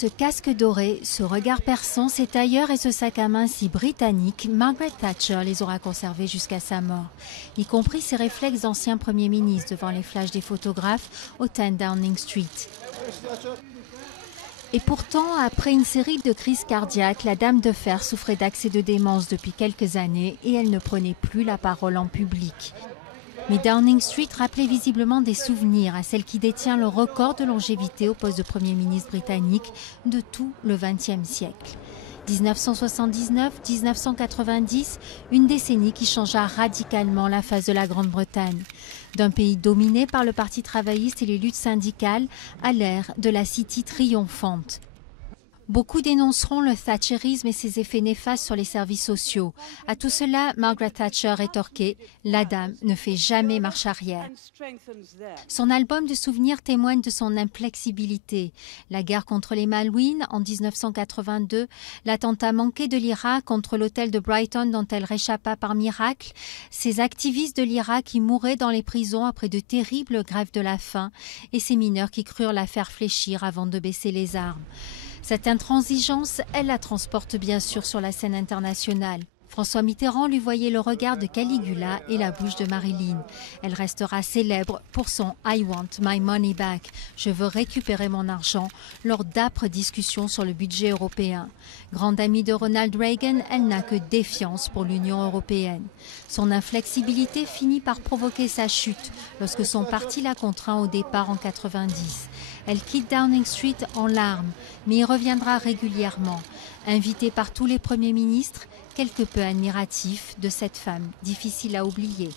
Ce casque doré, ce regard perçant, ces tailleurs et ce sac à main si britannique, Margaret Thatcher les aura conservés jusqu'à sa mort, y compris ses réflexes d'ancien Premier ministre devant les flashs des photographes au 10 Downing Street. Et pourtant, après une série de crises cardiaques, la Dame de Fer souffrait d'accès de démence depuis quelques années et elle ne prenait plus la parole en public. Mais Downing Street rappelait visiblement des souvenirs à celle qui détient le record de longévité au poste de Premier ministre britannique de tout le XXe siècle. 1979-1990, une décennie qui changea radicalement la face de la Grande-Bretagne. D'un pays dominé par le Parti travailliste et les luttes syndicales à l'ère de la City triomphante. Beaucoup dénonceront le thatcherisme et ses effets néfastes sur les services sociaux. À tout cela, Margaret Thatcher rétorquait « La dame ne fait jamais marche arrière ». Son album de souvenirs témoigne de son inflexibilité. La guerre contre les Malouines en 1982, l'attentat manqué de l'Irak contre l'hôtel de Brighton dont elle réchappa par miracle, ces activistes de l'Irak qui mouraient dans les prisons après de terribles grèves de la faim et ces mineurs qui crurent la faire fléchir avant de baisser les armes. Cette intransigeance, elle la transporte bien sûr sur la scène internationale. François Mitterrand lui voyait le regard de Caligula et la bouche de Marilyn. Elle restera célèbre pour son « I want my money back », « Je veux récupérer mon argent » lors d'âpres discussions sur le budget européen. Grande amie de Ronald Reagan, elle n'a que défiance pour l'Union européenne. Son inflexibilité finit par provoquer sa chute lorsque son parti l'a contraint au départ en 90. Elle quitte Downing Street en larmes, mais y reviendra régulièrement. Invitée par tous les premiers ministres, quelque peu admiratif de cette femme difficile à oublier.